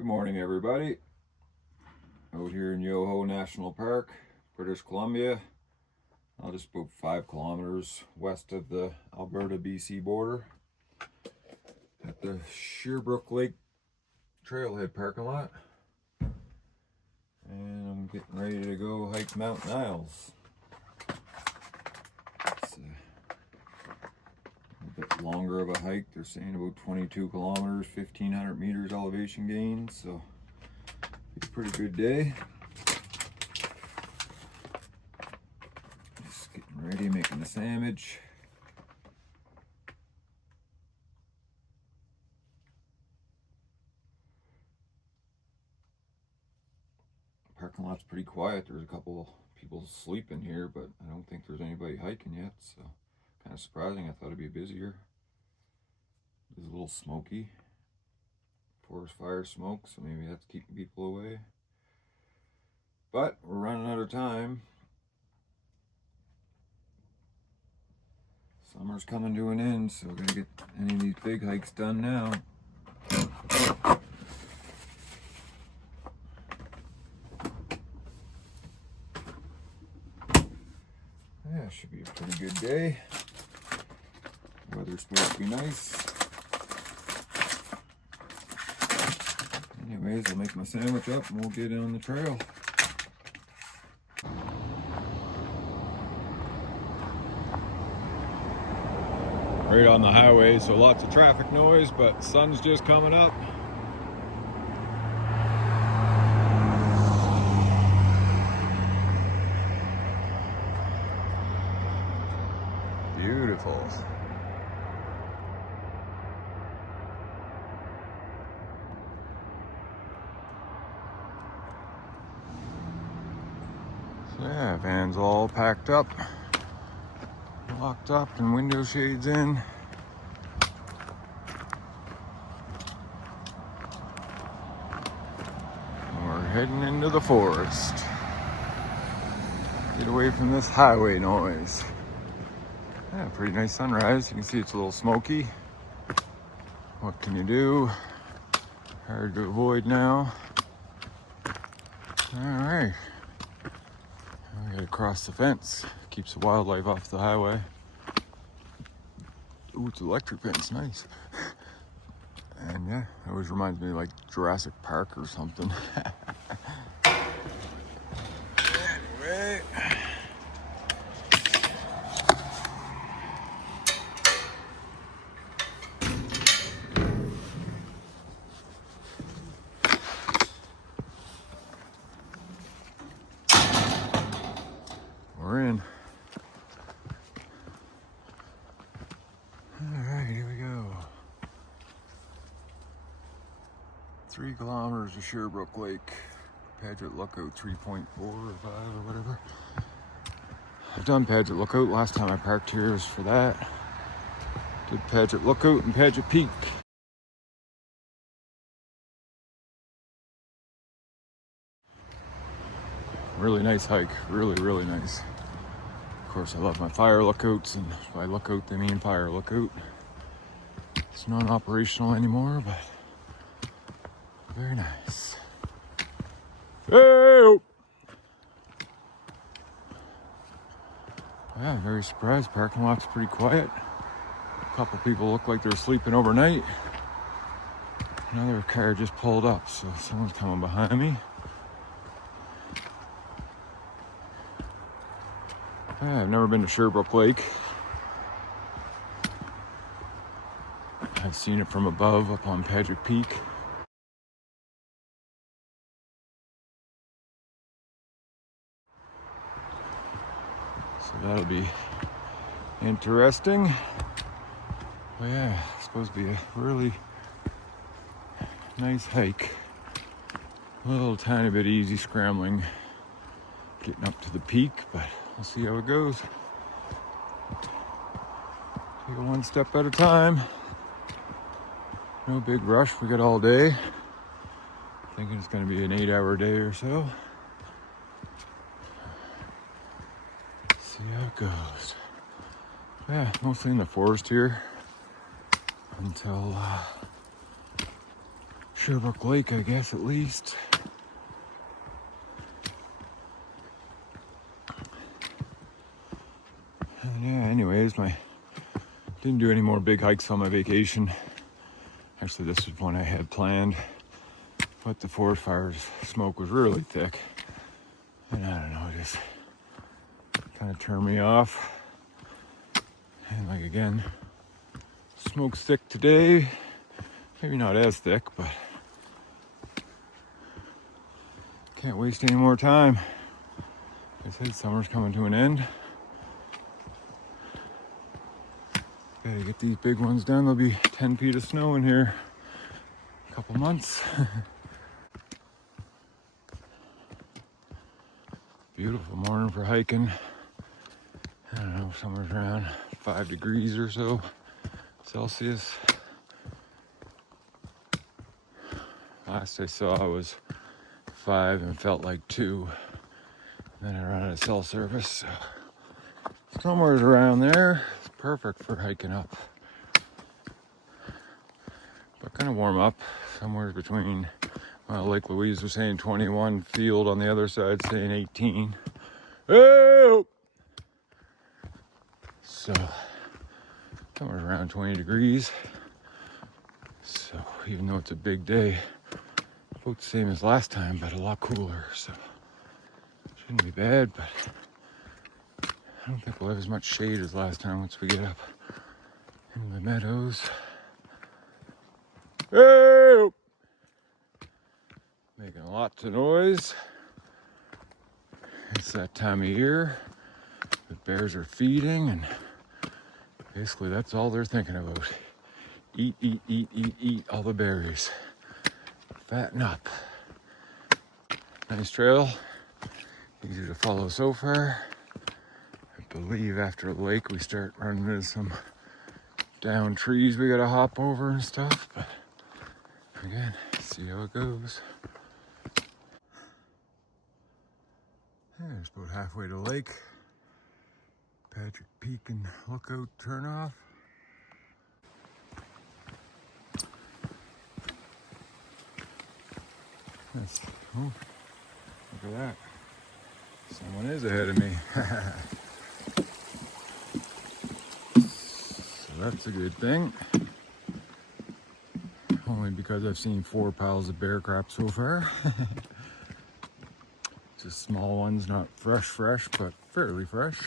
Good morning, everybody. Out here in Yoho National Park, British Columbia. Just about 5 kilometers west of the Alberta-BC border at the Shearbrook Lake Trailhead parking lot. And I'm getting ready to go hike Mount Niles. It's a bit longer of a hike. They're saying about 22 kilometers, 1,500 meters elevation gain, so it's a pretty good day. Just getting ready, making a sandwich. Parking lot's pretty quiet. There's a couple people sleeping here, but I don't think there's anybody hiking yet, so kind of surprising. I thought it'd be busier. It's a little smoky. Forest fire smoke, so maybe that's keeping people away. But we're running out of time. Summer's coming to an end, so we're gonna get any of these big hikes done now. Yeah, should be a pretty good day. Weather's supposed to be nice. Anyways, I'll make my sandwich up and we'll get on the trail. Right on the highway, so lots of traffic noise, but sun's just coming up. Beautiful. So yeah, van's all packed up, locked up, and window shades in. And we're heading into the forest. Get away from this highway noise. Yeah, pretty nice sunrise. You can see it's a little smoky. What can you do? Hard to avoid now. All right. We gotta cross the fence. Keeps the wildlife off the highway. Ooh, it's an electric fence, nice. And yeah, it always reminds me of like Jurassic Park or something. Anyway. We're in. All right, here we go. 3 kilometers to Shearbrook Lake. Paget Lookout 3.4 or 5 or whatever. I've done Paget Lookout. Last time I parked here was for that. Did Paget Lookout and Paget Peak. Really nice hike. Really nice. Of course, I love my fire lookouts, and by lookout they mean fire lookout. It's not operational anymore, but very nice. Hey! Yeah, very surprised. Parking lot's pretty quiet. A couple people look like they're sleeping overnight. Another car just pulled up, so someone's coming behind me. Yeah, I've never been to Shearbrook Lake. I've seen it from above up on Paget Peak. So that'll be interesting. But yeah, it's supposed to be a really nice hike. A little tiny bit easy scrambling getting up to the peak, but we'll see how it goes. Take it one step at a time. No big rush, we got all day. Thinking it's gonna be an 8-hour day or so. See how it goes. Yeah, mostly in the forest here until Sherbrooke Lake, I guess, at least. And yeah, anyways, didn't do any more big hikes on my vacation. Actually, this was one I had planned, but the forest fire's smoke was really thick. And I don't know, it just kind of turned me off. And like again, smoke's thick today. Maybe not as thick, but can't waste any more time. Like I said, summer's coming to an end. Gotta get these big ones done. There'll be 10 feet of snow in here in a couple months. Beautiful morning for hiking. I don't know, somewhere around 5 degrees or so Celsius. Last I saw was 5 and felt like 2. Then I ran out of cell service, so somewhere around there. It's perfect for hiking up. But kind of warm up, somewhere between, well, Lake Louise was saying 21, Field on the other side saying 18. Oh! So, somewhere around 20 degrees. So, even though it's a big day, about the same as last time, but a lot cooler, so shouldn't be bad, but I don't think we'll have as much shade as last time once we get up into the meadows. Oh! Making lots of noise. It's that time of year. The bears are feeding, and basically that's all they're thinking about. Eat, eat, eat, eat, eat all the berries. Fatten up. Nice trail. Easy to follow so far. I believe after the lake we start running into some down trees we gotta hop over and stuff, but again, see how it goes. There's about halfway to the lake. Patrick Peak and Lookout turnoff. That's, oh, look at that. Someone is ahead of me. So that's a good thing. Only because I've seen 4 piles of bear crap so far. Just small ones, not fresh, but fairly fresh.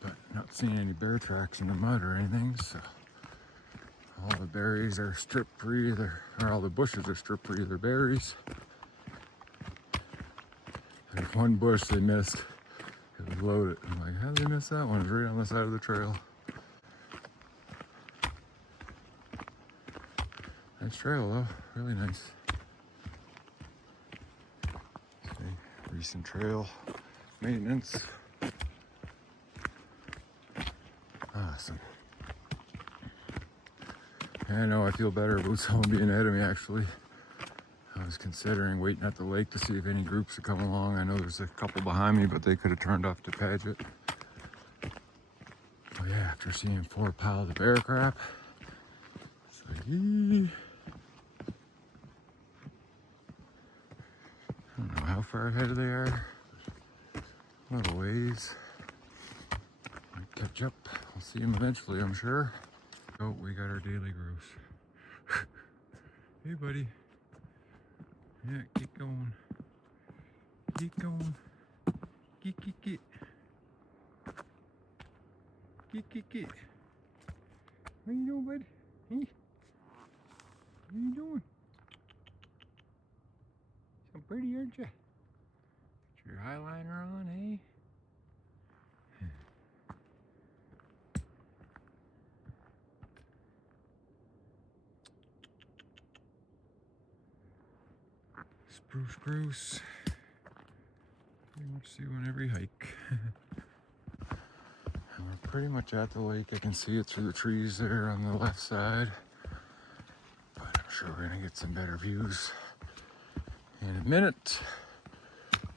But not seeing any bear tracks in the mud or anything, so all the berries are strip free, or all the bushes are strip free of their berries. There's one bush they missed. It was loaded. I'm like, how did they miss that one? It's right on the side of the trail. Nice trail though, really nice. See, recent trail maintenance. Awesome. Yeah, I know I feel better about someone being ahead of me actually. I was considering waiting at the lake to see if any groups would come along. I know there's a couple behind me, but they could have turned off to Paget. Oh yeah, after seeing 4 piles of bear crap, it's like, eee. I don't know how far ahead they are. A little ways. Might catch up. I'll see them eventually, I'm sure. Oh, we got our daily grouse. Hey, buddy. Yeah, keep going. Keep going. Get. Get. What you doing, bud? Hey? What you doing? So pretty, aren't you? Got your eyeliner on, eh? Spruce grouse. Pretty much see one every hike. And we're pretty much at the lake. I can see it through the trees there on the left side. But I'm sure we're gonna get some better views in a minute.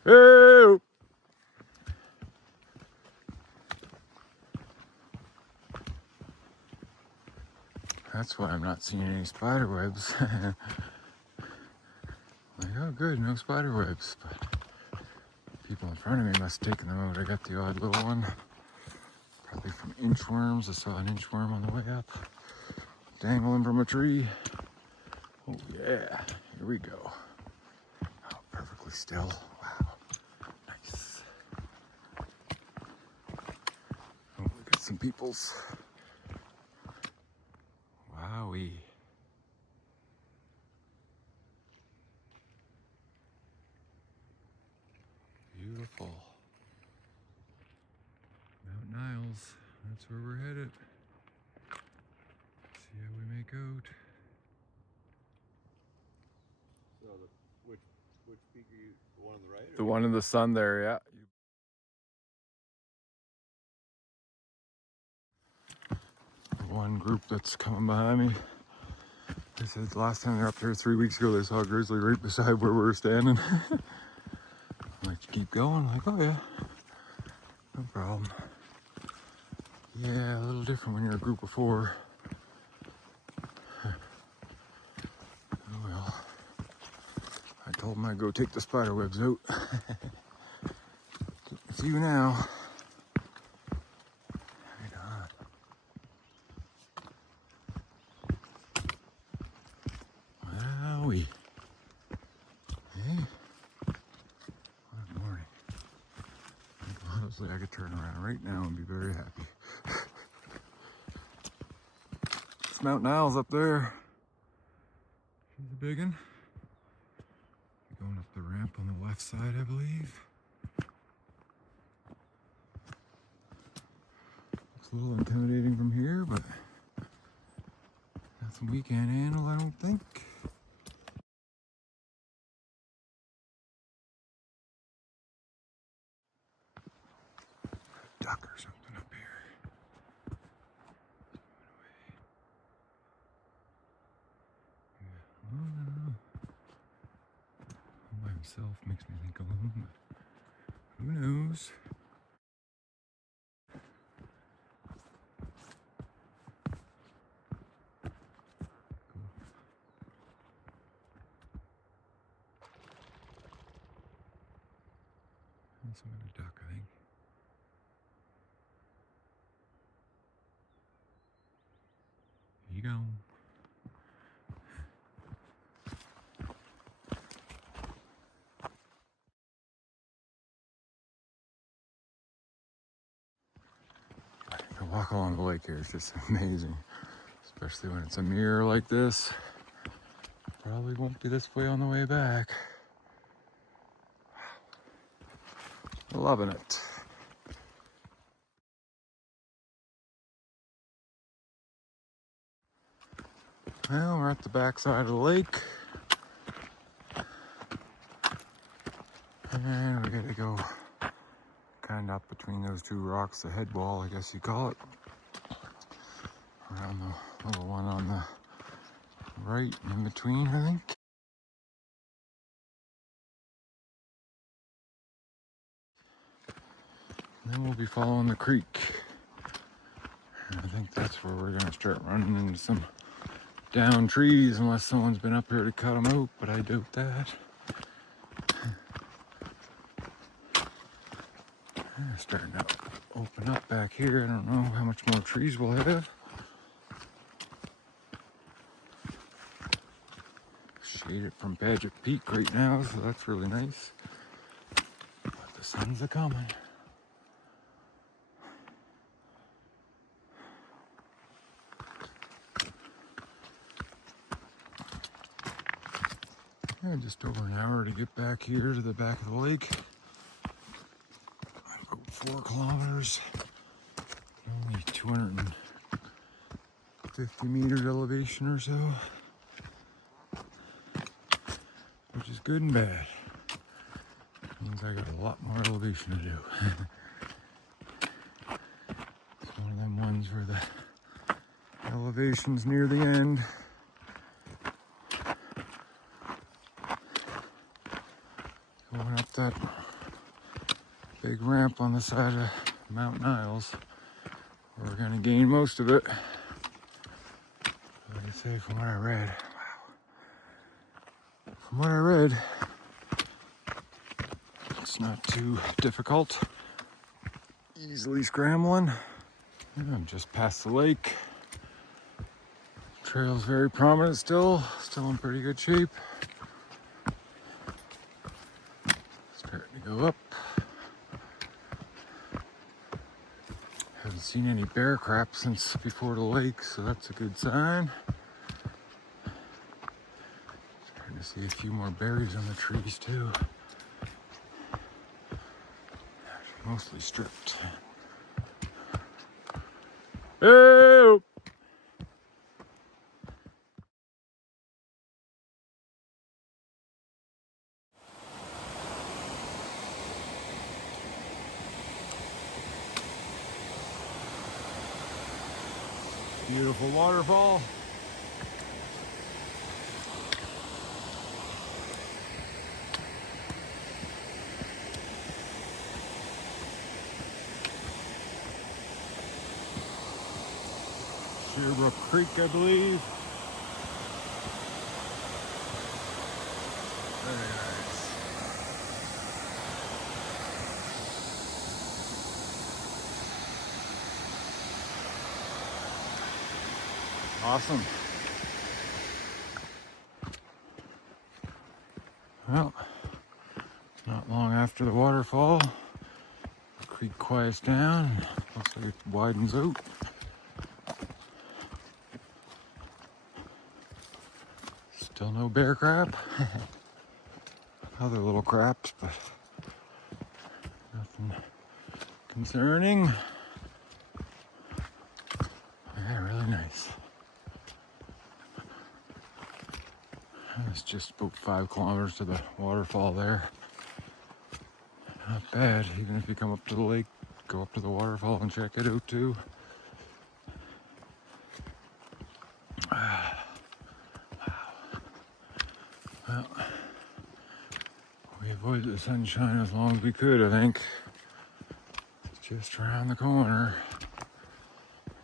Oh! That's why I'm not seeing any spider webs. Like, oh good, no spider webs. But people in front of me must have taken them out. I got the odd little one. Probably from inchworms. I saw an inchworm on the way up. Dangling from a tree. Oh yeah, here we go. Oh, perfectly still. Wow, nice. Oh, we got some peoples. Wowee. Beautiful. Mount Niles, that's where we're headed. See how we make out. So which peak are you? The one on the right? The one in the sun there, yeah. The one group that's coming behind me. They said the last time they were up there 3 weeks ago, they saw a grizzly right beside where we were standing. I'm like, keep going. I'm like, oh yeah, no problem. Yeah, a little different when you're a group of 4. Oh well. I told them I'd go take the spider webs out. A few now. Right on. Wowie. Hey. What morning. Honestly, I could turn around right now and be very happy. It's Mount Niles up there. She's a big one. Going up the ramp on the left side, I believe. Looks a little intimidating from here, but nothing we can't handle, I don't think. A duck or something up here. Yeah. Oh, no. All by himself makes me think alone, but who knows? That's another duck, I think. Here you go. The walk along the lake here is just amazing, especially when it's a mirror like this. Probably won't be this way on the way back. Loving it. Well, we're at the back side of the lake. And we gotta go kind of up between those 2 rocks, the head wall, I guess you call it. Around the little one on the right in between, I think. And then we'll be following the creek. And I think that's where we're gonna start running into some down trees unless someone's been up here to cut them out, but I doubt that. Starting to open up back here. I don't know how much more trees we'll have. Shaded from Paget Peak right now, so that's really nice. But the sun's a-coming. Yeah, just over an hour to get back here to the back of the lake. About 4 kilometers. Only 250 meters elevation or so. Which is good and bad. Means I got a lot more elevation to do. It's one of them ones where the elevation's near the end. Going up that big ramp on the side of Mount Niles. We're gonna gain most of it. they say from what I read. Wow. From what I read, it's not too difficult. Easily scrambling. Yeah, I'm just past the lake. Trail's very prominent still in pretty good shape. Starting to go up. Haven't seen any bear crap since before the lake, so that's a good sign. Starting to see a few more berries on the trees too. Actually, mostly stripped. Hey! Beautiful waterfall. Shearbrook Creek, I believe. Very nice. Awesome. Well, not long after the waterfall, the creek quiets down. Looks like it widens out. Still no bear crap. Other little craps, but nothing concerning. Yeah, really nice. It's just about 5 kilometers to the waterfall there. Not bad, even if you come up to the lake, go up to the waterfall and check it out too. Well, we avoided the sunshine as long as we could, I think. It's just around the corner.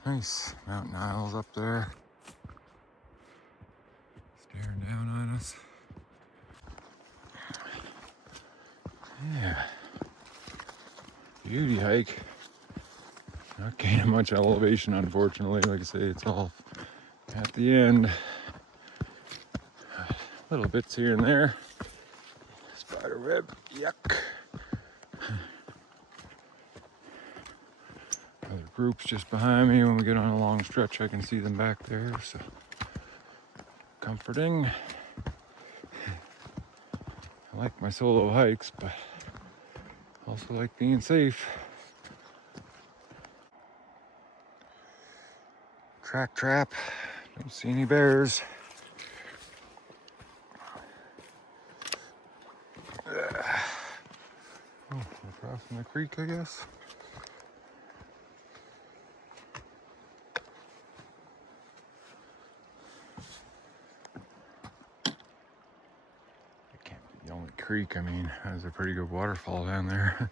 Nice. Mount Niles up there. Staring down on us. Yeah. Beauty hike. Not gaining much elevation, unfortunately. Like I say, it's all at the end. Little bits here and there. Spider web. Yuck. Other groups just behind me. When we get on a long stretch, I can see them back there. So comforting. I like my solo hikes, but also like being safe. Track trap. Don't see any bears. Oh, we're crossing the creek, I guess. It can't be the only creek. I mean, there's a pretty good waterfall down there.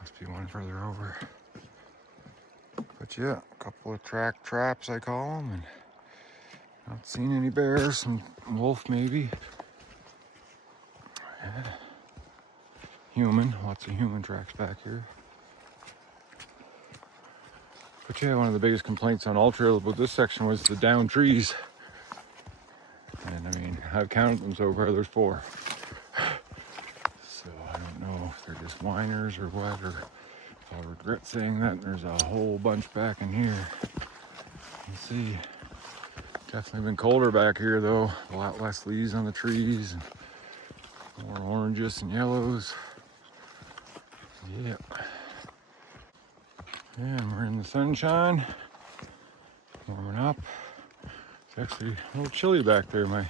Must be one further over. But yeah, a couple of track traps, I call them, and not seen any bears. Some wolf maybe. Yeah. Human, lots of human tracks back here. But yeah, one of the biggest complaints on all trails about this section was the down trees. And I mean, I've counted them so far, there's 4. So I don't know if they're just whiners or what, or I'll regret saying that. There's a whole bunch back in here. You see, definitely been colder back here though. A lot less leaves on the trees, and more oranges and yellows. Yeah. Yeah, and we're in the sunshine, warming up. It's actually a little chilly back there. My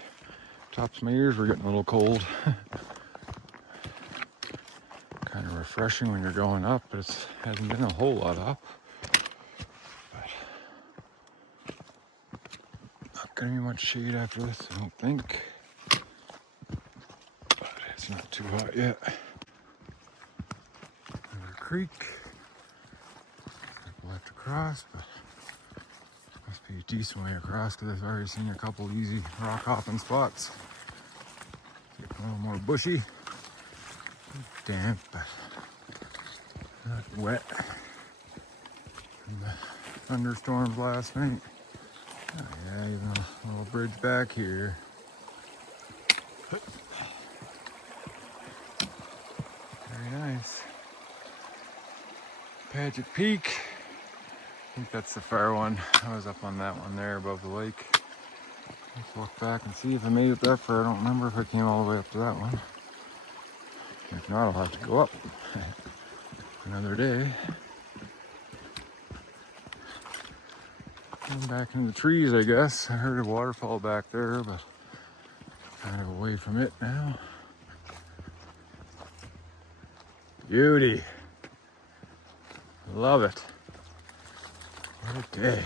tops of my ears were getting a little cold. Kind of refreshing when you're going up, but it hasn't been a whole lot up. But not gonna be much shade after this, I don't think. But it's not too hot yet. There's a creek. We'll have to cross, but Must be a decent way across because I've already seen a couple easy rock hopping spots. It's a little more bushy, damp, but not wet from the thunderstorms last night. Oh yeah, even a little bridge back here. Very nice. Paget Peak. I think that's the far one. I was up on that one there above the lake. Let's look back and see if I made it that far. I don't remember if I came all the way up to that one. If not, I'll have to go up another day. Going back into the trees, I guess. I heard a waterfall back there, but kind of away from it now. Beauty. Love it. Okay.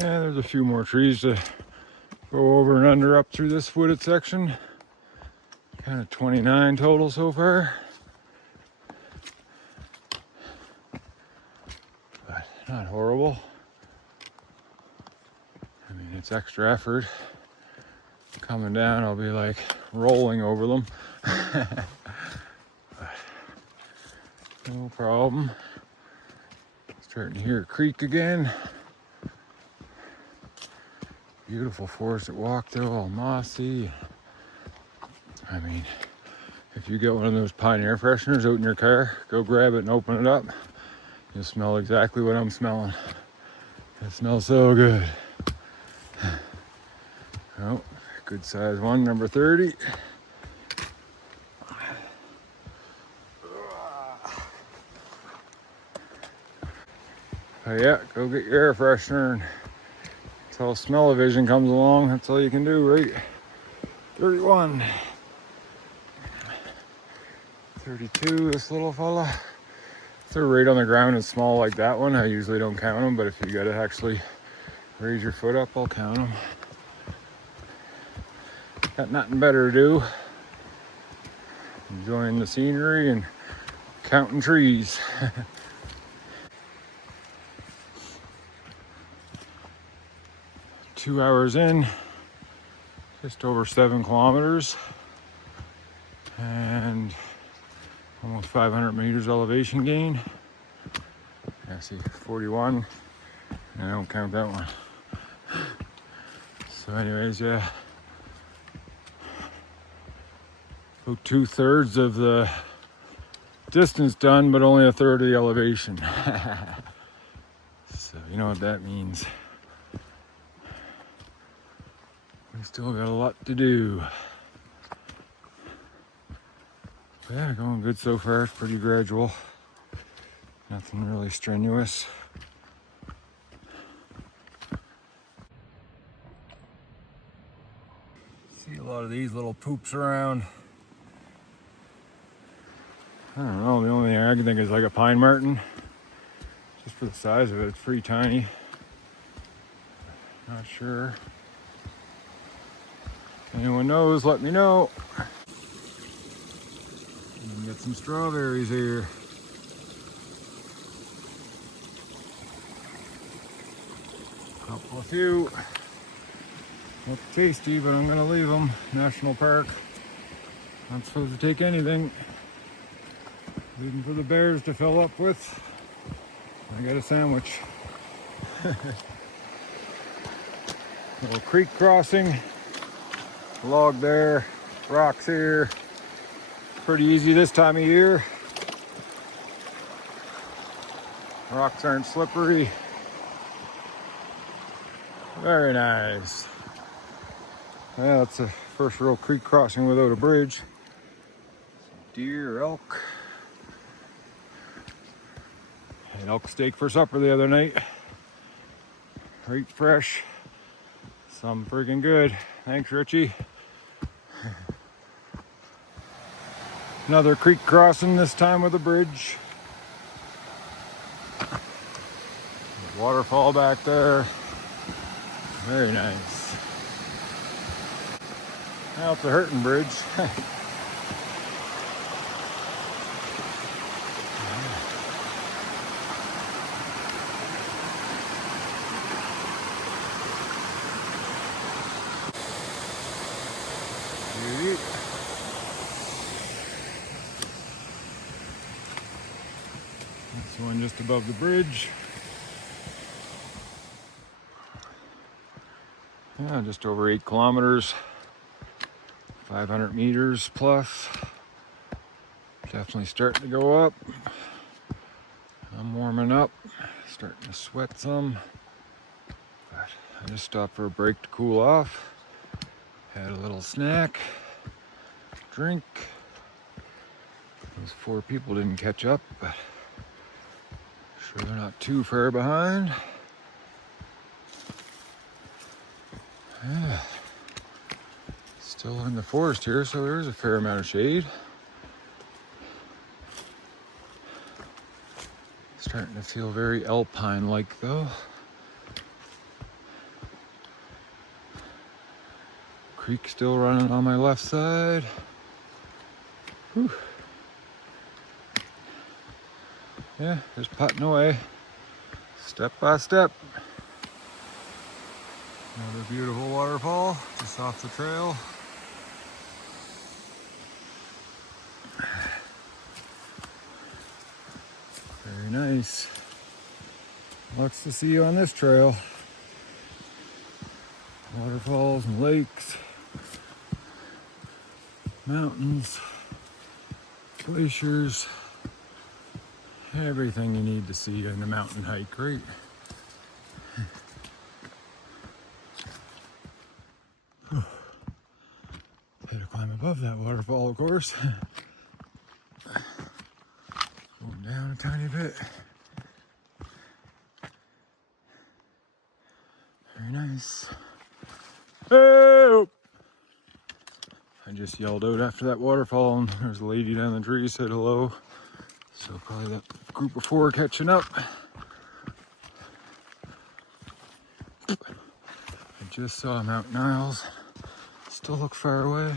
Yeah, there's a few more trees to go over and under up through this wooded section. Kind of 29 total so far. But not horrible. I mean, it's extra effort. Coming down, I'll be like rolling over them. But no problem. Starting to hear a creek again. Beautiful forest at walk though, all mossy. I mean, if you get one of those pine air fresheners out in your car, go grab it and open it up. You'll smell exactly what I'm smelling. It smells so good. Oh, good size one, number 30. Oh yeah, go get your air freshener and until smell-o-vision comes along, that's all you can do, right? 31. 32, this little fella. If they're right on the ground and small like that one, I usually don't count them, but if you gotta actually raise your foot up, I'll count them. Got nothing better to do. Enjoying the scenery and counting trees. 2 hours in, just over 7 kilometers, and almost 500 meters elevation gain. I see 41, and I don't count that one. So anyways, yeah, about 2/3 of the distance done, but only 1/3 of the elevation. So you know what that means. We still got a lot to do. But yeah, going good so far. It's pretty gradual. Nothing really strenuous. See a lot of these little poops around. I don't know, the only thing I can think is like a pine marten. Just for the size of it, it's pretty tiny. Not sure. Anyone knows, let me know. You can get some strawberries here. A few. Look tasty, but I'm gonna leave them. National Park. Not supposed to take anything. Leaving for the bears to fill up with. I got a sandwich. Little creek crossing. Log there, rocks here. Pretty easy this time of year. Rocks aren't slippery. Very nice. Yeah, that's the first real creek crossing without a bridge. Deer, elk. Had elk steak for supper the other night. Right fresh. Some friggin' good. Thanks, Richie. Another creek crossing, this time with a bridge. Waterfall back there. Very nice. Now it's a hurting bridge. Sweet. This one just above the bridge. Yeah, just over 8 kilometers, 500 meters plus. Definitely starting to go up. I'm warming up, starting to sweat some. But I just stopped for a break to cool off. Had a little snack, drink. Those 4 people didn't catch up, but sure they're not too far behind. Yeah. Still in the forest here, so there's a fair amount of shade. Starting to feel very alpine-like though. Creek still running on my left side. Whew. Yeah, just putting away, step by step. Another beautiful waterfall just off the trail. Very nice. Lots to see on this trail. Waterfalls and lakes, mountains, glaciers, everything you need to see in a mountain hike, right? Had to climb above that waterfall, of course. Going down a tiny bit. Very nice. Oh! I just yelled out after that waterfall and there's a lady down the tree said hello. So probably that group of 4 catching up. I just saw Mount Niles. Still look far away.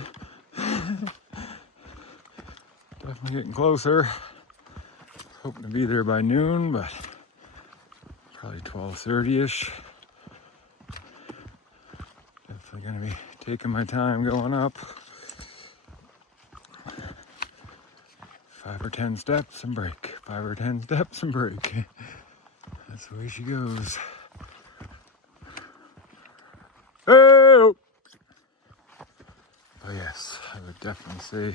Definitely getting closer. Hoping to be there by noon, but probably 12:30-ish. Definitely gonna be taking my time going up. 5 or 10 steps and break. 5 or 10 steps and break. That's the way she goes. Oh! But yes, I would definitely say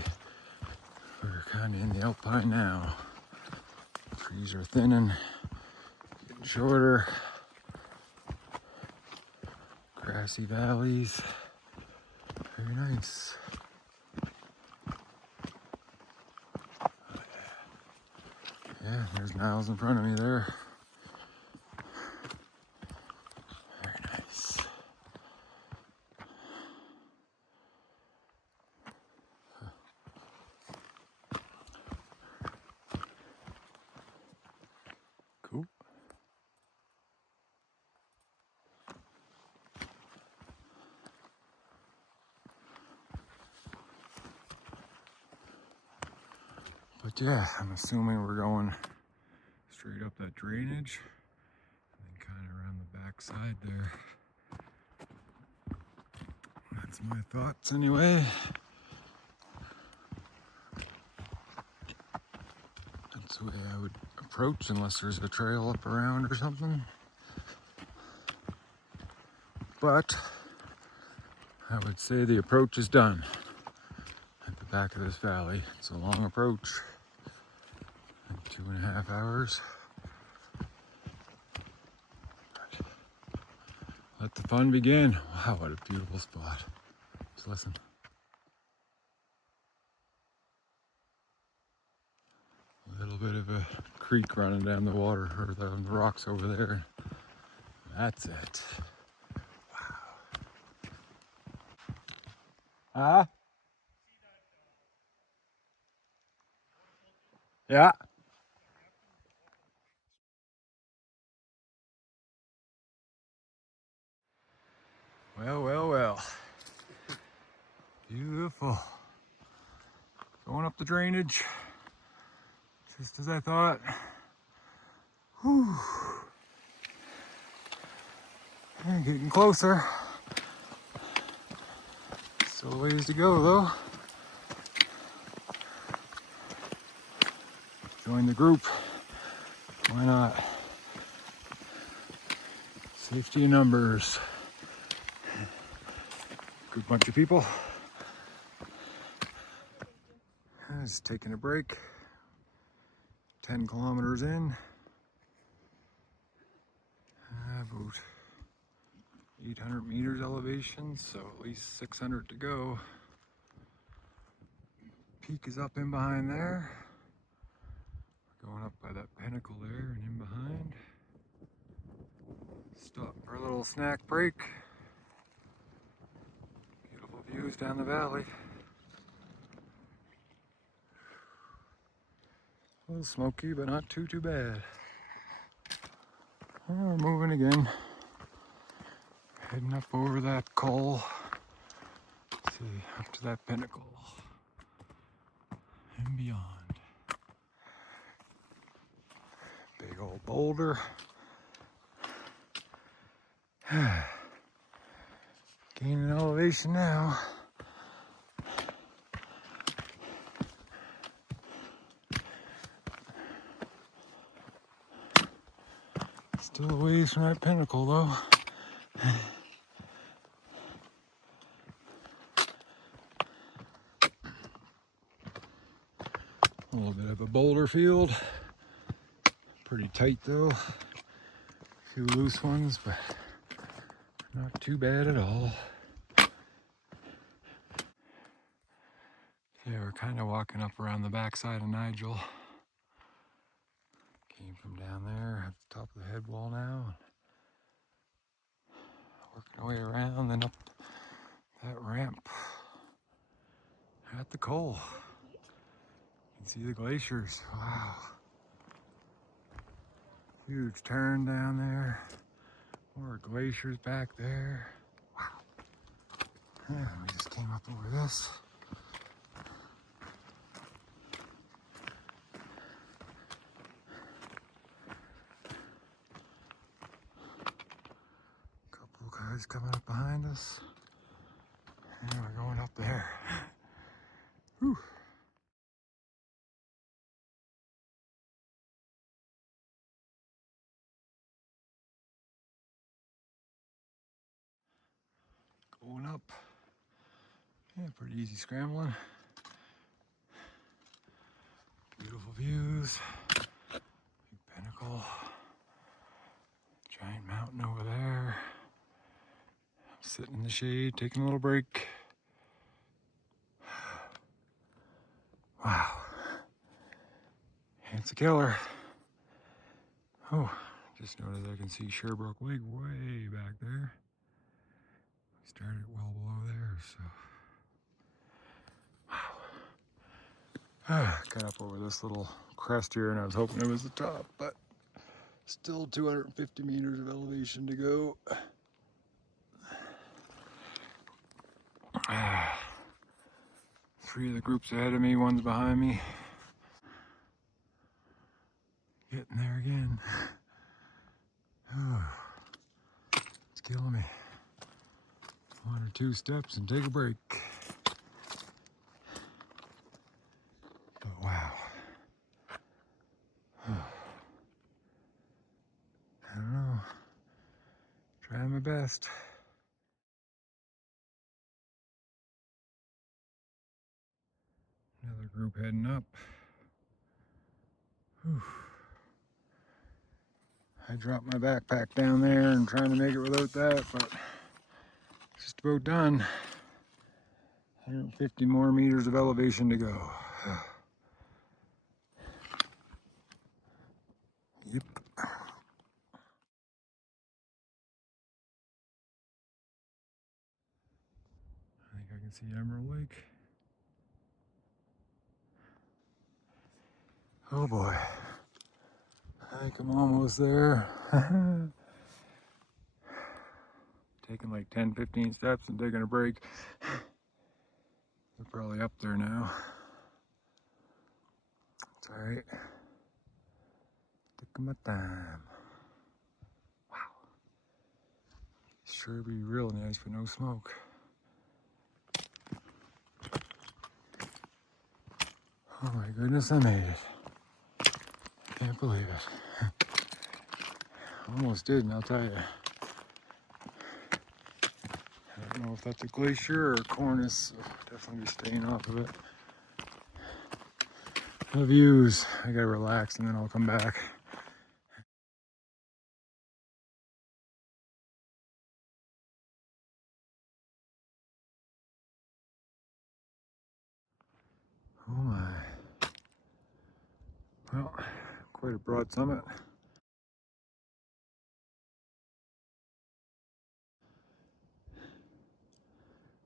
we're kind of in the alpine now. Trees are thinning, getting shorter. Grassy valleys. Very nice. Yeah, there's Niles in front of me there. Very nice. Cool. But yeah, I'm assuming we're going straight up that drainage and then kind of around the backside there. That's my thoughts anyway. That's the way I would approach unless there's a trail up around or something. But I would say the approach is done at the back of this valley. It's a long approach, like 2.5 hours. But let the fun begin. Wow, what a beautiful spot. Just listen. A little bit of a creek running down the water, or down the rocks over there. That's it. Huh? Yeah. Well, well, well. Beautiful. Going up the drainage, just as I thought. Whew. And getting closer. So Still a ways to go though. Join the group. Why not? Safety in numbers. Good bunch of people. Just taking a break. 10 kilometers in. About 800 meters elevation, so at least 600 to go. Peak is up in behind there. We're going up by that pinnacle there and in behind. Stop for a little snack break. Beautiful views down the valley. A little smoky, but not too bad. Well, we're moving again. Heading up over that col. See, up to that pinnacle. And beyond. Big old boulder. Gaining elevation now. Still a ways from that pinnacle though. A little bit of a boulder field. Pretty tight though. A few loose ones, but not too bad at all. Yeah, we're kind of walking up around the backside of Nigel. Came from down there at the top of the head wall now. Working our way around, then up that ramp at the col. You can see the glaciers. Wow. Huge turn down there. More glaciers back there. Wow. Yeah, we just came up over this. Couple guys coming up behind us. And we're going up there. Whew. Going up. Yeah, pretty easy scrambling. Beautiful views. Big pinnacle. Giant mountain over there. I'm sitting in the shade, taking a little break. Wow. It's a killer. Oh, just noticed I can see Sherbrooke Lake way back there. We started well below there, so. Wow. Got up over this little crest here and I was hoping it was the top, but still 250 meters of elevation to go. Three of the groups ahead of me, one's behind me. Getting there again. It's killing me. 1 or 2 steps and take a break. But wow. I don't know. Trying my best. Another group heading up. Whew. I dropped my backpack down there and trying to make it without that, but it's just about done. 150 more meters of elevation to go. Yep. I think I can see Emerald Lake. Oh boy. I think I'm almost there. Taking like 10, 15 steps and taking a break. They're probably up there now. It's alright. Taking my time. Wow. Sure be real nice for no smoke. Oh my goodness, I made it. Can't believe it. Almost did, and I'll tell you. I don't know if that's a glacier or a cornice, so definitely be staying off of it. The views, I gotta relax and then I'll come back. Oh my. Well, quite a broad summit.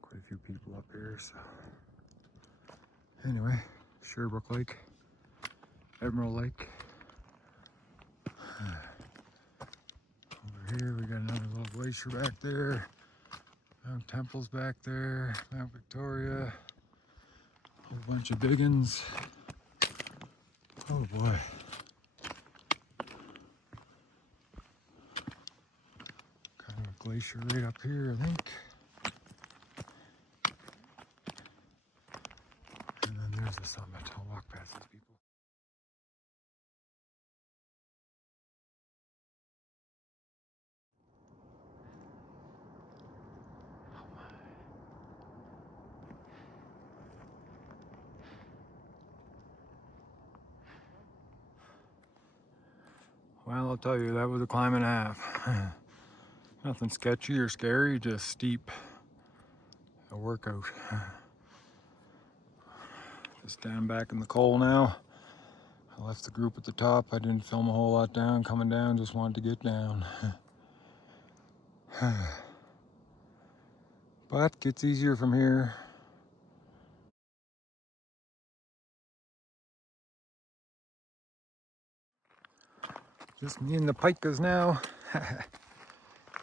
Quite a few people up here, so. Anyway, Sherbrooke Lake, Emerald Lake. Over here we got another little glacier back there. Mount Temple's back there, Mount Victoria. A whole bunch of big uns. Oh boy. Kind of a glacier right up here, I think. And then there's the summit. I'll walk past these people. Well, I'll tell you, that was a climb and a half. Nothing sketchy or scary, just steep. A workout. Just down back in the coal now. I left the group at the top. I didn't film a whole lot down. Coming down, just wanted to get down. But gets easier from here. Just me and the pikas now.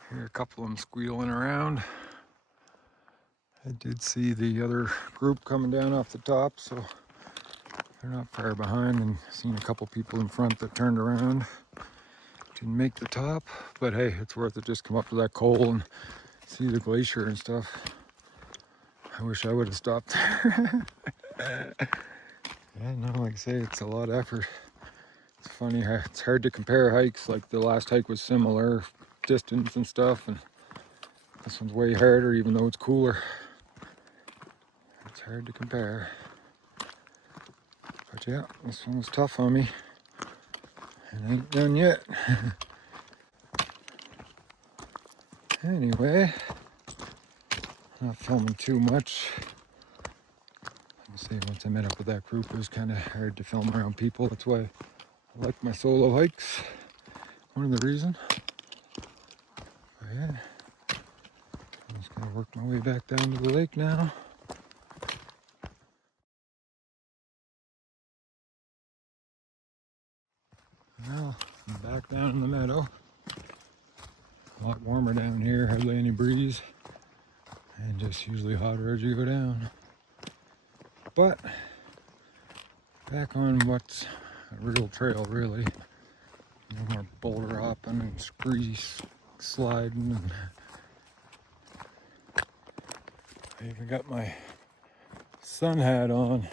Hear a couple of them squealing around. I did see the other group coming down off the top, so they're not far behind, and seen a couple people in front that turned around. Didn't make the top, but hey, it's worth it. Just come up to that coal and see the glacier and stuff. I wish I would have stopped there. Yeah, no, like I say, it's a lot of effort. It's funny how it's hard to compare hikes. Like the last hike was similar distance and stuff, and this one's way harder even though it's cooler. It's hard to compare. But yeah, this one was tough on me. And ain't done yet. Anyway, not filming too much. Like I say, once I met up with that group, it was kind of hard to film around people. That's why I like my solo hikes. One of the reasons. But yeah, I'm just gonna work my way back down to the lake now. Well, I'm back down in the meadow. A lot warmer down here, hardly any breeze, and just usually hotter as you go down. But back on what's a real trail, really. No more boulder hopping and scree sliding. And I even got my sun hat on.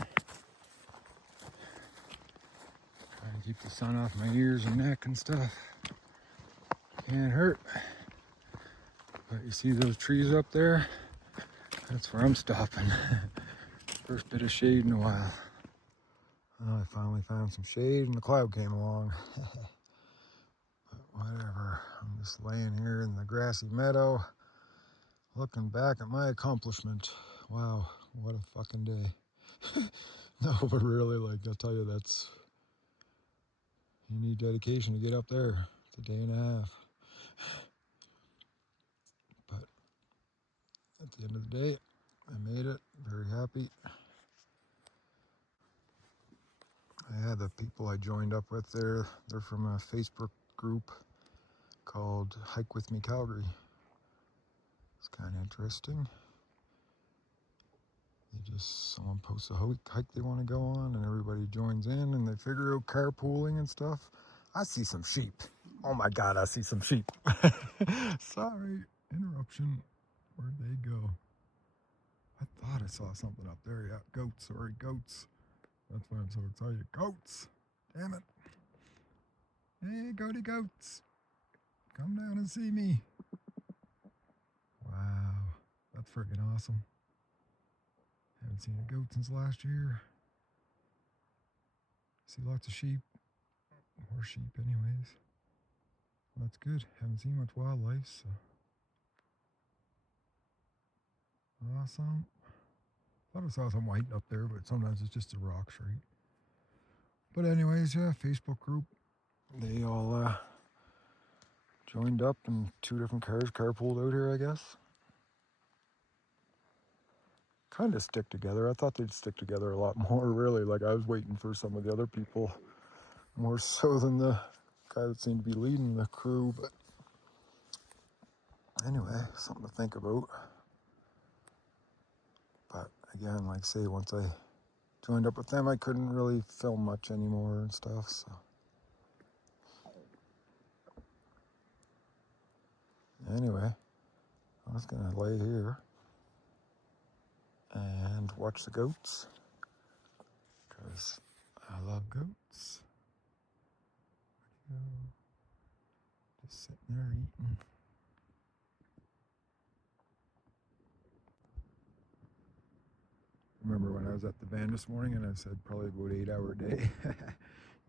Trying to keep the sun off my ears and neck and stuff. Can't hurt. But you see those trees up there? That's where I'm stopping. First bit of shade in a while. Well, I finally found some shade and the cloud came along. But whatever. I'm just laying here in the grassy meadow, looking back at my accomplishment. Wow, what a fucking day. No, but really, like, I'll tell you, you need dedication to get up there. It's a day and a half. But at the end of the day, I made it. Very happy. I had the people I joined up with there. They're from a Facebook group called Hike With Me Calgary. It's kind of interesting. Someone posts a hike they want to go on, and everybody joins in, and they figure out carpooling and stuff. I see some sheep. Oh my God, I see some sheep. Sorry, interruption. Where'd they go? I thought I saw something up there. Yeah, goats. Sorry, goats. That's why I'm so excited. Goats! Damn it. Hey, goaty goats. Come down and see me. Wow. That's freaking awesome. Haven't seen a goat since last year. See lots of sheep. More sheep anyways. That's good. Haven't seen much wildlife, so. Awesome. Thought I saw some white up there, but sometimes it's just the rocks, right? But anyways, yeah, Facebook group. They all joined up in 2 different cars, carpooled out here, I guess. Kind of stick together. I thought they'd stick together a lot more, really. Like, I was waiting for some of the other people more so than the guy that seemed to be leading the crew. But anyway, something to think about. But again, like say, once I joined up with them, I couldn't really film much anymore and stuff, so. Anyway, I was gonna lay here and watch the goats, because I love goats. Just sitting there eating. Remember when I was at the van this morning and I said probably about 8-hour day?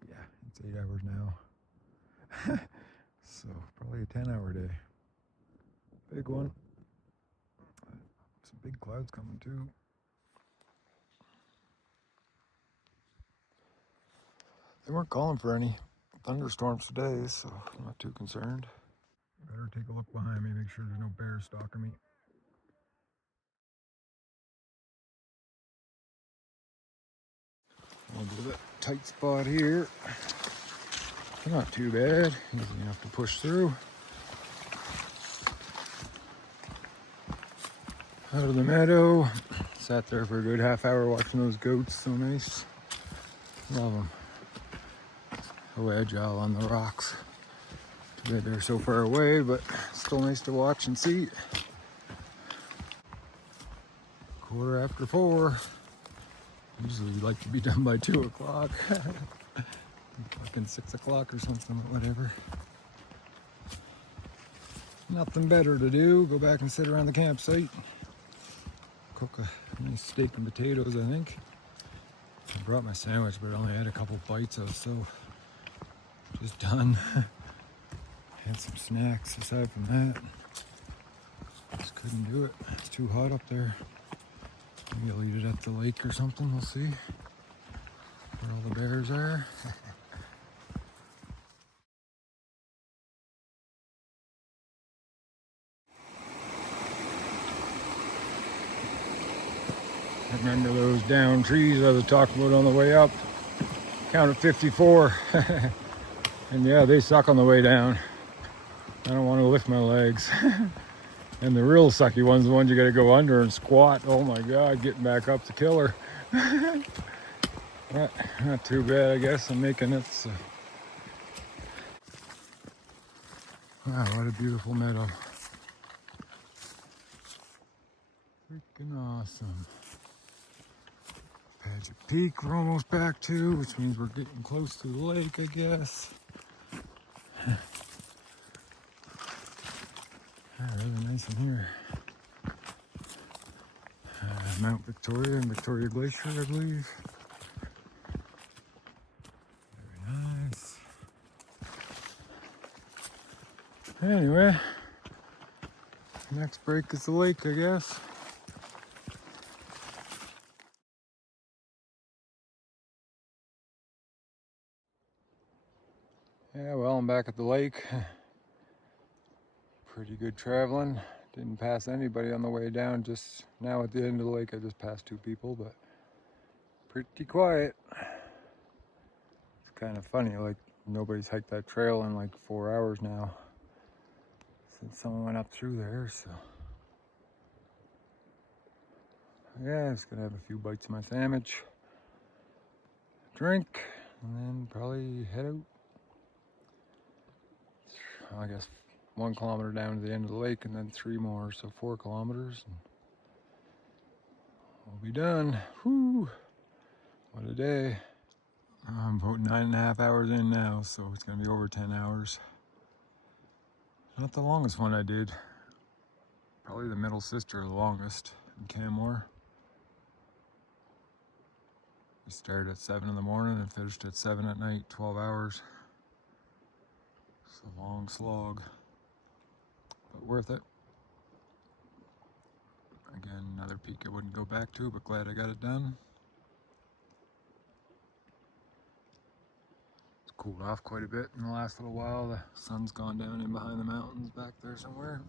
Yeah, it's 8 hours now. So probably a 10-hour day. Big one. Some big clouds coming too. They weren't calling for any thunderstorms today, so I'm not too concerned. Better take a look behind me, make sure there's no bears stalking me. I'll do that tight spot here. Not too bad, easy enough to push through. Out of the meadow. Sat there for a good half hour watching those goats, so nice. Love them. So agile on the rocks. Too bad they're so far away, but still nice to watch and see. 4:15. Usually we like to be done by 2 o'clock. Fucking 6 o'clock or something, whatever. Nothing better to do. Go back and sit around the campsite. Cook a nice steak and potatoes, I think. I brought my sandwich, but I only had a couple bites. I was so just done. Had some snacks aside from that. Just couldn't do it. It's too hot up there. Maybe I'll eat it at the lake or something. We'll see where all the bears are. Remember those down trees I was talking about on the way up? Counted 54. And yeah, they suck on the way down. I don't want to lift my legs. And the real sucky ones, the ones you gotta go under and squat. Oh my God, getting back up's a killer. Not too bad, I guess. I'm making it. So. Wow, what a beautiful meadow. Freaking awesome. Paget Peak we're almost back to, which means we're getting close to the lake, I guess. Really nice in here. Mount Victoria and Victoria Glacier, I believe. Very nice. Anyway, next break is the lake, I guess. Yeah, well, I'm back at the lake. Pretty good traveling. Didn't pass anybody on the way down. Just now at the end of the lake, I just passed 2 people, but pretty quiet. It's kind of funny, like nobody's hiked that trail in like 4 hours now since someone went up through there, so. Yeah, just gonna have a few bites of my sandwich, drink, and then probably head out. I guess 1 kilometer down to the end of the lake and then 3 more, so 4 kilometers. And we'll be done. Whew. What a day. I'm about 9.5 hours in now, so it's gonna be over 10 hours. Not the longest one I did. Probably the middle sister, the longest in Canmore. We started at 7 in the morning and finished at 7 at night, 12 hours. It's a long slog, but worth it. Again, another peak I wouldn't go back to, but glad I got it done. It's cooled off quite a bit in the last little while. The sun's gone down in behind the mountains back there somewhere.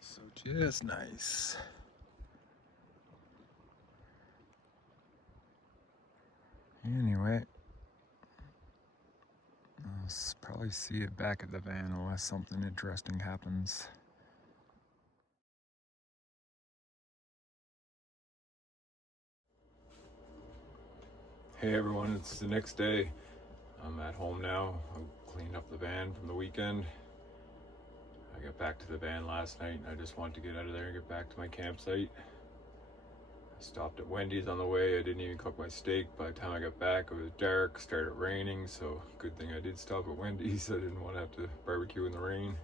So just nice. Anyway, I'll probably see it back at the van unless something interesting happens. Hey everyone, it's the next day. I'm at home now. I cleaned up the van from the weekend. I got back to the van last night and I just wanted to get out of there and get back to my campsite. I stopped at Wendy's on the way. I didn't even cook my steak. By the time I got back, it was dark, started raining, so good thing I did stop at Wendy's. I didn't want to have to barbecue in the rain.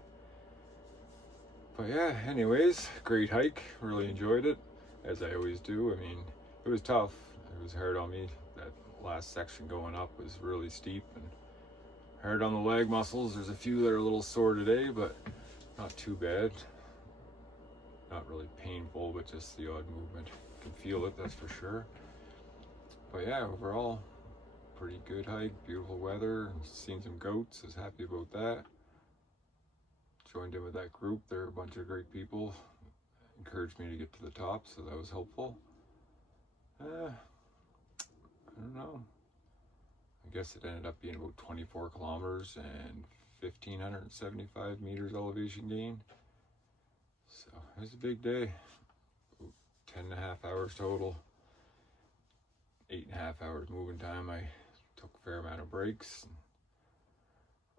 But yeah, anyways, great hike. Really enjoyed it, as I always do. I mean, it was tough. It was hard on me. That last section going up was really steep and hard on the leg muscles. There's a few that are a little sore today, but not too bad. Not really painful, but just the odd movement. You can feel it, that's for sure. But yeah, overall, pretty good hike. Beautiful weather. Seen some goats. I was happy about that. Joined in with that group. They're a bunch of great people. Encouraged me to get to the top, so that was helpful. I don't know. I guess it ended up being about 24 kilometers and 1,575 meters elevation gain. So it was a big day. 10.5 hours total. 8.5 hours moving time. I took a fair amount of breaks and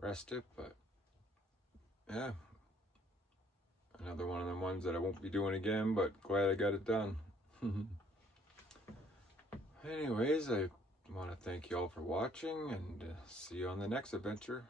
rested, but yeah. Another one of them ones that I won't be doing again, but glad I got it done. Anyways, I want to thank you all for watching and see you on the next adventure.